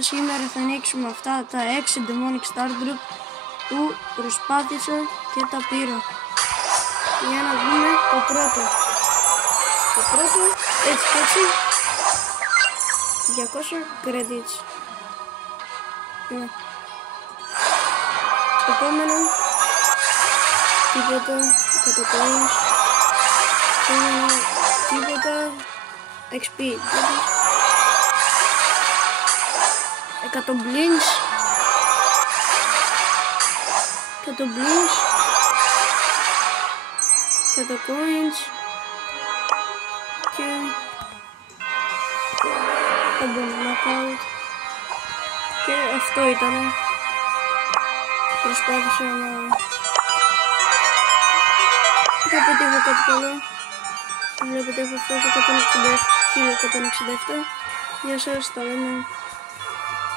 Σήμερα θα ανοίξουμε αυτά τα 6 Demonic Star Drop που προσπάθησα και τα πήρα. Για να δούμε το πρώτο. Το πρώτο έτσι και έτσι 200 credits. Ναι. Επόμενο τίποτα, 100 coins. Επόμενο τίποτα, XP 100 blinks, 100 blinks, 100 coins και έμπαινε knockout και αυτό ήταν. Προσπάθησα να πετύχω κάτι καλό. Βλέπετε έχω φτάσει 1167. Γεια σας, τα λέμε.